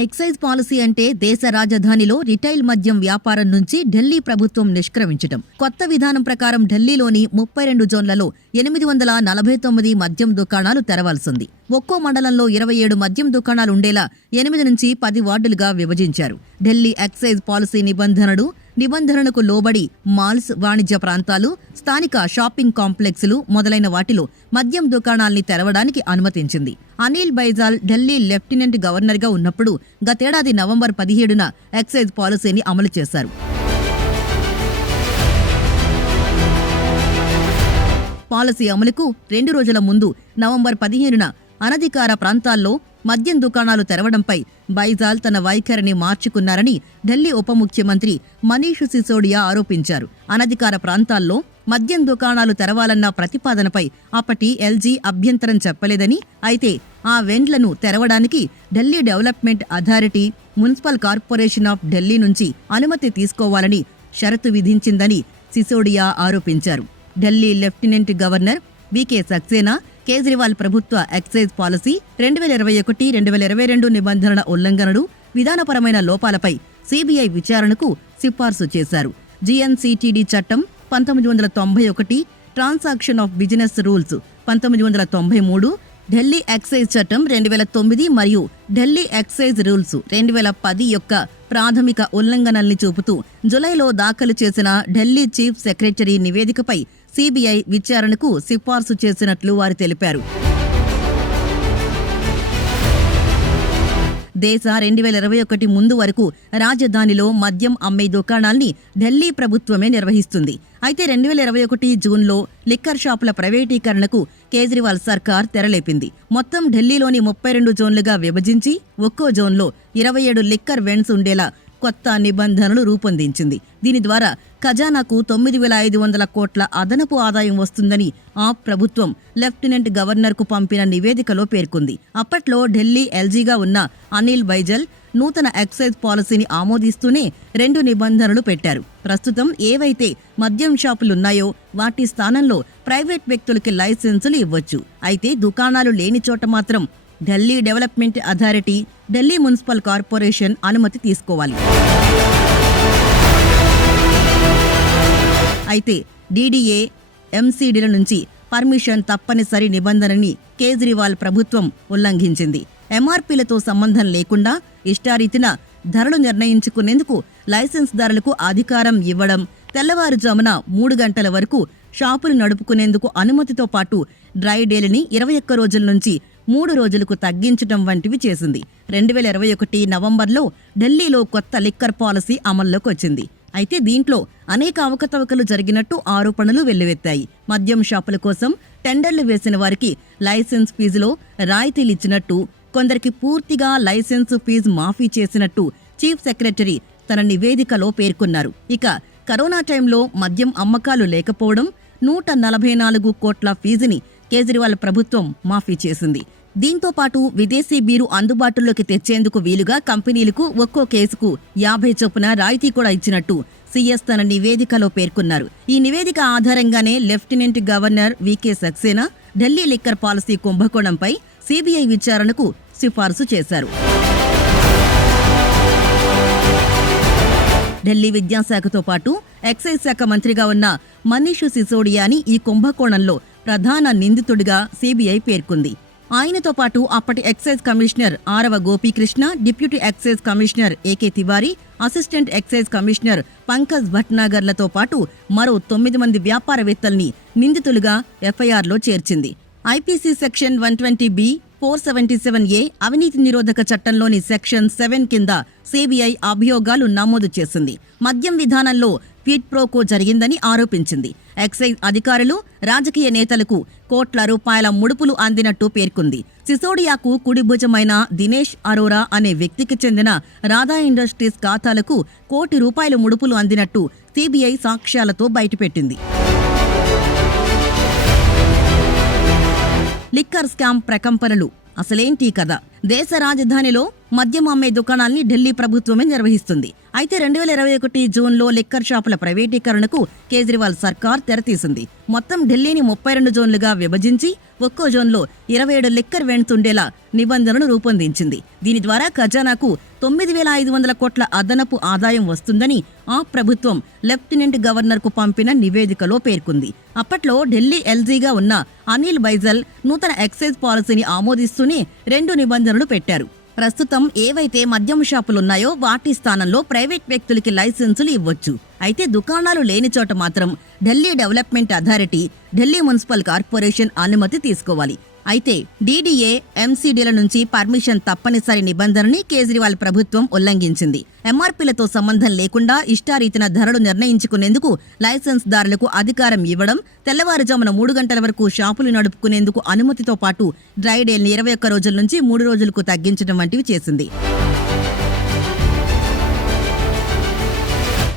Excise policy అంటే దేశ రాజధానిలో రిటైల్ మద్యం వ్యాపారం నుంచి ఢిల్లీ ప్రభుత్వం నిష్క్రమించటం. కొత్త విధానం ప్రకారం ఢిల్లీలోని 32 జోన్లలో 849 మద్యం దుకాణాలు తెరవాల్సింది. ఒక్కో మండలంలో 27 మద్యం దుకాణాలు ఉండేలా 8 నుంచి 10 వార్డులుగా విభజించారు. ఢిల్లీ ఎక్సైజ్ పాలసీ నిబంధనలకు లోబడి మాల్స్, వాణిజ్య ప్రాంతాలు, స్థానిక షాపింగ్ కాంప్లెక్స్లు మొదలైన వాటిలో మద్యం దుకాణాల్ని తెరవడానికి అనుమతించింది. అనిల్ బైజాల్ ఢిల్లీ లెఫ్టినెంట్ గవర్నర్గా ఉన్నప్పుడు గతేడాది నవంబర్ 17న ఎక్సైజ్ పాలసీని అమలు చేశారు. పాలసీ అమలుకు 2 రోజుల ముందు నవంబర్ 15న అనధికార ప్రాంతాల్లో మద్యం దుకాణాలు తెరవడంపై బైజాల్ తన వైఖరిని మార్చుకున్నారని ఢిల్లీ ఉప ముఖ్యమంత్రి మనీష్ సిసోడియా ఆరోపించారు. అనధికార ప్రాంతాల్లో మద్యం దుకాణాలు తెరవాలన్న ప్రతిపాదనపై అప్పటి ఎల్జీ అభ్యంతరం చెప్పలేదని, అయితే ఆ వెండ్లను తెరవడానికి Delhi development authority, municipal corporation of Delhi నుంచి అనుమతి తీసుకోవాలని షరతు విధించిందని సిసోడియా ఆరోపించారు. Delhi lieutenant governor VK Saxena Kejriwal ప్రభుత్వ ఎక్సైజ్ పాలసీ 2021-2022 నిబంధనల ఉల్లంఘనలు, విధానపరమైన లోపాలపై సీబీఐ విచారణకు సిఫార్సు చేశారు. జీఎన్సీటీడీ చట్టం 1991, transaction of business rules 1993, Delhi excise చట్టం 2009 మరియు ఢిల్లీ ఎక్సైజ్ రూల్స్ 2010 యొక్క ప్రాథమిక ఉల్లంఘనల్ని చూపుతూ జులైలో దాఖలు చేసిన ఢిల్లీ చీఫ్ సెక్రటరీ నివేదికపై సీబీఐ విచారణకు సిఫార్సు చేసినట్లు వారు తెలిపారు. దేశ 2021 ముందు వరకు రాజధానిలో మద్యం అమ్మే దుకాణాల్ని ఢిల్లీ ప్రభుత్వమే నిర్వహిస్తుంది. అయితే 2021 జూన్లో లిక్కర్ షాపుల ప్రైవేటీకరణకు కేజ్రీవాల్ సర్కార్ తెరలేపింది. మొత్తం ఢిల్లీలోని 32 జోన్లుగా విభజించి ఒక్కో జోన్లో 27 లిక్కర్ వెండ్స్ ఉండేలా కొత్త నిబంధనలు రూపొందించింది. దీని ద్వారా ఖజానాకు 9,500 కోట్ల అదనపు ఆదాయం వస్తుందని ఆ ప్రభుత్వం లెఫ్టినెంట్ గవర్నర్కు పంపిన నివేదికలో పేర్కొంది. అప్పట్లో ఢిల్లీ ఎల్జీగా ఉన్న అనిల్ బైజల్ నూతన ఎక్సైజ్ పాలసీని ఆమోదిస్తూనే 2 నిబంధనలు పెట్టారు. ప్రస్తుతం ఏవైతే మద్యం షాపులున్నాయో వాటి స్థానంలో ప్రైవేట్ వ్యక్తులకి లైసెన్సులు ఇవ్వొచ్చు. అయితే దుకాణాలు లేని చోట మాత్రం Delhi development authority, Delhi municipal corporation అనుమతి తీసుకోవాలి. అయితే డీడీఏ, ఎంసీడీల నుంచి పర్మిషన్ తప్పనిసరి నిబంధనని కేజ్రీవాల్ ప్రభుత్వం ఉల్లంఘించింది. ఎంఆర్పీలతో సంబంధం లేకుండా ఇష్టారీతిన ధరలు నిర్ణయించుకునేందుకు లైసెన్స్దారులకు అధికారం ఇవ్వడం, తెల్లవారుజామున 3 గంటల వరకు షాపులు నడుపుకునేందుకు అనుమతితో పాటు డ్రై డేలని 21 రోజుల నుంచి 3 రోజులకు తగ్గించడం వంటివి చేసింది. 2021 నవంబర్లో ఢిల్లీలో కొత్త లిక్కర్ పాలసీ అమల్లోకి వచ్చింది. అయితే దీంట్లో అనేక అవకతవకలు జరిగినట్టు ఆరోపణలు వెల్లువెత్తాయి. మద్యం షాపుల కోసం టెండర్లు వేసిన వారికి లైసెన్స్ ఫీజులో రాయితీలిచ్చినట్టు, కొందరికి పూర్తిగా లైసెన్స్ ఫీజు మాఫీ చేసినట్టు చీఫ్ సెక్రటరీ తన నివేదికలో పేర్కొన్నారు. ఇక కరోనా టైంలో మద్యం అమ్మకాలు లేకపోవడం, 144 కోట్ల ఫీజుని కేజ్రీవాల్ ప్రభుత్వం మాఫీ చేసింది. దీంతో పాటు విదేశీ బీరు అందుబాటులోకి తెచ్చేందుకు వీలుగా కంపెనీలకు ఒక్కో కేసుకు 50 చొప్పున రాయితీ కూడా ఇచ్చినట్టు సీఎస్ తన నివేదికలో పేర్కొన్నారు. ఈ నివేదిక ఆధారంగానే lieutenant governor VK Saxena Delhi liquor policy కుంభకోణంపై సీబీఐ విచారణకు సిఫార్సు చేశారు. ఢిల్లీ విద్యాశాఖతో పాటు ఎక్సైజ్ శాఖ మంత్రిగా ఉన్న మనీష్ సిసోడియాని ఈ కుంభకోణంలో ప్రధాన నిందితుడిగా సీబీఐ పేర్కొంది. ఆయనతో పాటు అప్పటి excise commissioner Arava Gopikrishna, deputy excise commissioner AK Tiwari, assistant excise commissioner Pankaj భట్నాగర్లతో పాటు మరో 9 మంది వ్యాపారవేత్తల్ని నిందితులుగా ఎఫ్ఐఆర్లో చేర్చింది. ఐపీసీ సెక్షన్ 120B, 477A, అవినీతి నిరోధక చట్టంలోని సెక్షన్ 7 కింద సీబీఐ అభియోగాలు నమోదు చేసింది. మద్యం విధానంలో క్విడ్ ప్రోకో జరిగిందని ఆరోపించింది. ఎక్సైజ్ అధికారులు, రాజకీయ నేతలకు కోట్ల రూపాయల ముడుపులు అందినట్టు పేర్కొంది. సిసోడియాకు కుడిభుజమైన దినేష్ అరోరా అనే వ్యక్తికి చెందిన రాధా ఇండస్ట్రీస్ ఖాతాలకు ₹1 కోటి ముడుపులు అందినట్టు సీబీఐ సాక్ష్యాలతో బయటపెట్టింది. లిక్కర్ స్కామ్ ప్రకంపనలు అసలేంటి కదా? దేశ రాజధానిలో మద్యం అమ్మే దుకాణాల్ని ఢిల్లీ ప్రభుత్వమే నిర్వహిస్తుంది. అయితే 2021 జూన్లో లిక్కర్ షాపుల ప్రైవేటీకరణకు కేజ్రీవాల్ సర్కార్ తెరతీసింది. మొత్తం ఢిల్లీని 32 జోన్లుగా విభజించి ఒక్కో జోన్లో 27 లిక్కర్ వెండ్స్ ఉండేలా నిబంధనలు రూపొందించింది. దీని ద్వారా ఖజానాకు 9,500 కోట్ల అదనపు ఆదాయం వస్తుందని ఆ ప్రభుత్వం లెఫ్టినెంట్ గవర్నర్కు పంపిన నివేదికలో పేర్కొంది. అప్పట్లో ఢిల్లీ ఎల్జీగా ఉన్న అనిల్ బైజల్ నూతన ఎక్సైజ్ పాలసీని ఆమోదిస్తూనే 2 నిబంధనలు పెట్టారు. ప్రస్తుతం ఏవైతే మద్యం షాపులున్నాయో వాటి స్థానంలో ప్రైవేట్ వ్యక్తులకి లైసెన్సులు ఇవ్వొచ్చు. అయితే దుకాణాలు లేని చోట మాత్రం Delhi development authority, Delhi municipal corporation అనుమతి తీసుకోవాలి. అయితే డీడీఏ, ఎంసీడీల నుంచి పర్మిషన్ తప్పనిసరి నిబంధనని కేజ్రీవాల్ ప్రభుత్వం ఉల్లంఘించింది. ఎంఆర్పీలతో సంబంధం లేకుండా ఇష్టారీతిన ధరలు నిర్ణయించుకునేందుకు లైసెన్స్ దారులకు అధికారం ఇవ్వడం, తెల్లవారుజామున 3 గంటల వరకు షాపులు నడుపుకునేందుకు అనుమతితో పాటు డ్రై డేల్ని 21 రోజుల నుంచి 3 రోజులకు తగ్గించడం వంటివి చేసింది.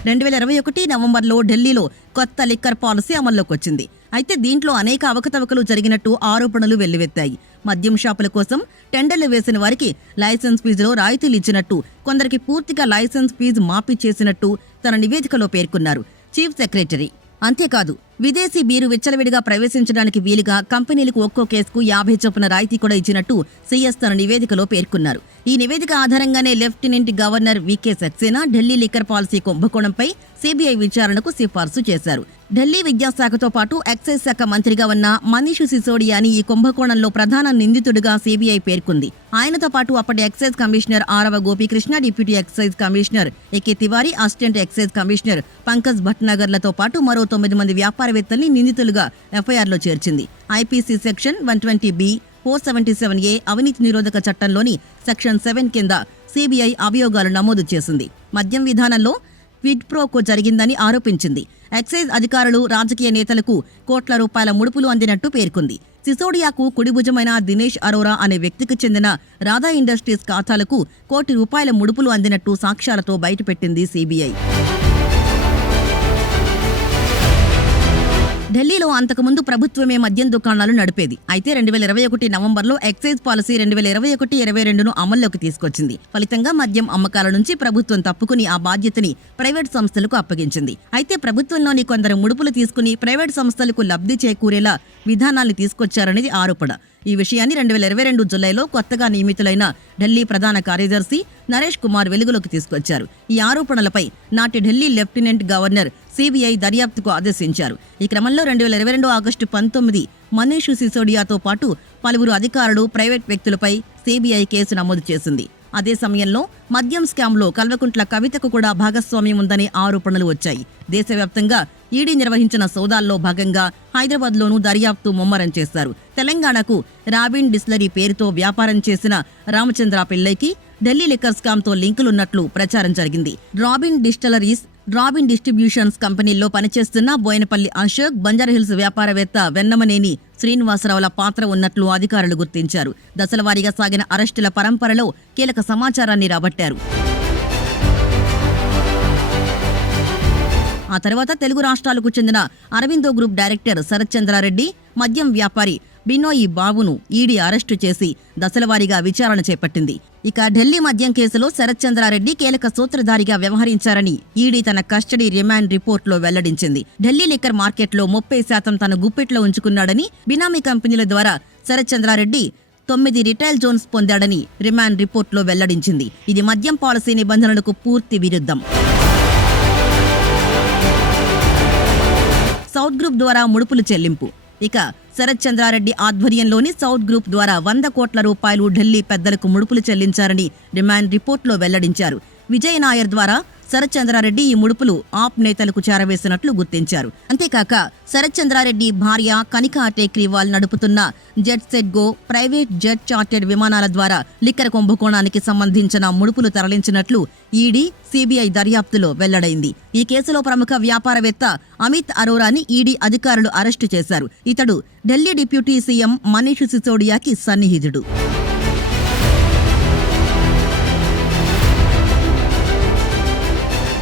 2021 నవంబర్లో ఢిల్లీలో కొత్త లిక్కర్ పాలసీ అమల్లోకి వచ్చింది. అయితే దీంట్లో అనేక అవకతవకలు జరిగినట్టు ఆరోపణలు వెల్లువెత్తాయి. మద్యం షాపుల కోసం టెండర్లు వేసిన వారికి లైసెన్స్ ఫీజులో రాయితీలు ఇచ్చినట్టు, కొందరికి పూర్తిగా లైసెన్స్ ఫీజు మాఫీ చేసినట్టు తన నివేదికలో పేర్కొన్నారు చీఫ్ సెక్రటరీ. అంతేకాదు, విదేశీ బీరు విచ్చలవిడిగా ప్రవేశించడానికి వీలుగా కంపెనీలకు ఒక్కో కేసుకు 50 చొప్పున రాయితీ కూడా ఇచ్చినట్టు సీఎస్ తన నివేదికలో పేర్కొన్నారు. ఈ నివేదిక ఆధారంగానే lieutenant governor VK Saxena Delhi liquor policy కుంభకోణంపై సీబీఐ విచారణకు సిఫార్సు చేశారు. ఢిల్లీ విద్యాశాఖతో పాటు ఎక్సైజ్ శాఖ మంత్రిగా ఉన్న మనీష్ సిసోడియాని ఈ కుంభకోణంలో ప్రధాన నిందితుడిగా సీబీఐ పేర్కొంది. ఆయనతో పాటు అప్పటి excise commissioner Arava Gopikrishna, deputy excise commissioner AK Tiwari, assistant excise commissioner Pankaj భట్నాగర్లతో పాటు మరో 9 మంది వ్యాపారవేత్తల్ని నిందితులుగా ఎఫ్ఐఆర్లో చేర్చింది. ఐపీసీ సెక్షన్ 120B, 477A అవినీతి నిరోధక చట్టంలోని సెక్షన్ 7 కింద సీబీఐ అభియోగాలు నమోదు చేసింది. మద్యం విధానంలో క్విడ్ ప్రోకో జరిగిందని ఆరోపించింది. ఎక్సైజ్ అధికారులు, రాజకీయ నేతలకు కోట్ల రూపాయల ముడుపులు అందినట్టు పేర్కొంది. సిసోడియాకు కుడిభుజమైన దినేష్ అరోరా అనే వ్యక్తికి చెందిన రాధా ఇండస్ట్రీస్ ఖాతాలకు ₹1 కోటి ముడుపులు అందినట్టు సాక్ష్యాలతో బయటపెట్టింది సీబీఐ. ఢిల్లీలో అంతకుముందు ప్రభుత్వమే మద్యం దుకాణాలు నడిపేది. అయితే 2021 నవంబర్లో ఎక్సైజ్ పాలసీ 2021-22ను అమల్లోకి తీసుకొచ్చింది. ఫలితంగా మద్యం అమ్మకాల నుంచి ప్రభుత్వం తప్పుకుని ఆ బాధ్యతని ప్రైవేట్ సంస్థలకు అప్పగించింది. అయితే ప్రభుత్వంలోని కొందరు ముడుపులు తీసుకుని ప్రైవేట్ సంస్థలకు లబ్ధి చేకూరేలా విధానాల్ని తీసుకొచ్చారనేది ఆరోపణ. ఈ విషయాన్ని 2022 జులైలో కొత్తగా నియమితులైన ఢిల్లీ ప్రధాన కార్యదర్శి నరేష్ కుమార్ వెలుగులోకి తీసుకొచ్చారు. ఈ ఆరోపణలపై నాటి ఢిల్లీ లెఫ్టినెంట్ గవర్నర్ సీబీఐ దర్యాప్తుకు ఆదేశించారు. ఈ క్రమంలో 2022 ఆగస్టు 19 మనీష్ సిసోడియాతో పాటు పలువురు అధికారులు, ప్రైవేట్ వ్యక్తులపై సీబీఐ కేసు నమోదు చేసింది. అదే సమయంలో మద్యం స్కామ్లో కల్వకుంట్ల కవితకు కూడా భాగస్వామ్యం ఉందనే ఆరోపణలు వచ్చాయి. దేశవ్యాప్తంగా ఈడీ నిర్వహించిన సోదాల్లో భాగంగా హైదరాబాద్లోనూ దర్యాప్తు ముమ్మరం చేశారు. తెలంగాణకు రాబిన్ డిస్టిలరీ పేరుతో వ్యాపారం చేసిన రామచంద్ర పిల్లైకి ఢిల్లీ లిక్కర్ స్కామ్తో లింకులున్నట్లు ప్రచారం జరిగింది. రాబిన్ డిస్టిలరీస్, రాబిన్ డిస్ట్రిబ్యూషన్స్ కంపెనీల్లో పనిచేస్తున్న బోయనపల్లి అశోక్, బంజారాహిల్స్ వ్యాపారవేత్త వెన్నమనేని శ్రీనివాసరావుల పాత్ర ఉన్నట్లు అధికారులు గుర్తించారు. దశలవారీగా సాగిన అరెస్టుల పరంపరలో కీలక సమాచారాన్ని రాబట్టారు. ఆ తర్వాత తెలుగు రాష్ట్రాలకు చెందిన అరవిందో గ్రూప్ డైరెక్టర్ శరత్ చంద్రారెడ్డి, మద్యం వ్యాపారి బినోయి బాబును ఈడీ అరెస్టు చేసి దశలవారీగా విచారణ చేపట్టింది. ఇక ఢిల్లీ మద్యం కేసులో శరత్ చంద్రారెడ్డి కీలక సూత్రధారిగా వ్యవహరించారని ఈడీ తన కస్టడీ రిమాండ్ రిపోర్టులో వెల్లడించింది. ఢిల్లీ లిక్కర్ మార్కెట్లో 30% తన గుప్పిట్లో ఉంచుకున్నాడని, బినామీ కంపెనీల ద్వారా శరత్ చంద్రారెడ్డి 9 రిటైల్ జోన్స్ పొందాడని రిమాండ్ రిపోర్టులో వెల్లడించింది. ఇది మద్యం పాలసీ నిబంధనలకు పూర్తి విరుద్ధం. సౌత్ గ్రూప్ ద్వారా ముడుపులు చెల్లింపు. ఇక శరత్ చంద్రారెడ్డి ఆధ్వర్యంలోని సౌత్ గ్రూప్ ద్వారా 100 కోట్ల రూపాయలు ఢిల్లీ పెద్దలకు ముడుపులు చెల్లించారని రిమాండ్ రిపోర్టులో వెల్లడించారు. విజయ్ నాయర్ ద్వారా శరత్ చంద్రారెడ్డి ఈ ముడుపులు ఆప్ నేతలకు చేరవేసినట్లు గుర్తించారు. అంతేకాక శరత్ చంద్రారెడ్డి భార్య కనికా టేక్రీవాల్ నడుపుతున్న jet set go private jet chartered విమానాల ద్వారా లిక్కర్ కుంభకోణానికి సంబంధించిన ముడుపులు తరలించినట్లు ఈడీ, సీబీఐ దర్యాప్తులో వెల్లడైంది. ఈ కేసులో ప్రముఖ వ్యాపారవేత్త అమిత్ అరోరాని ఈడీ అధికారులు అరెస్టు చేశారు. ఇతడు ఢిల్లీ డిప్యూటీ సీఎం మనీష్ సిసోడియాకి సన్నిహితుడు.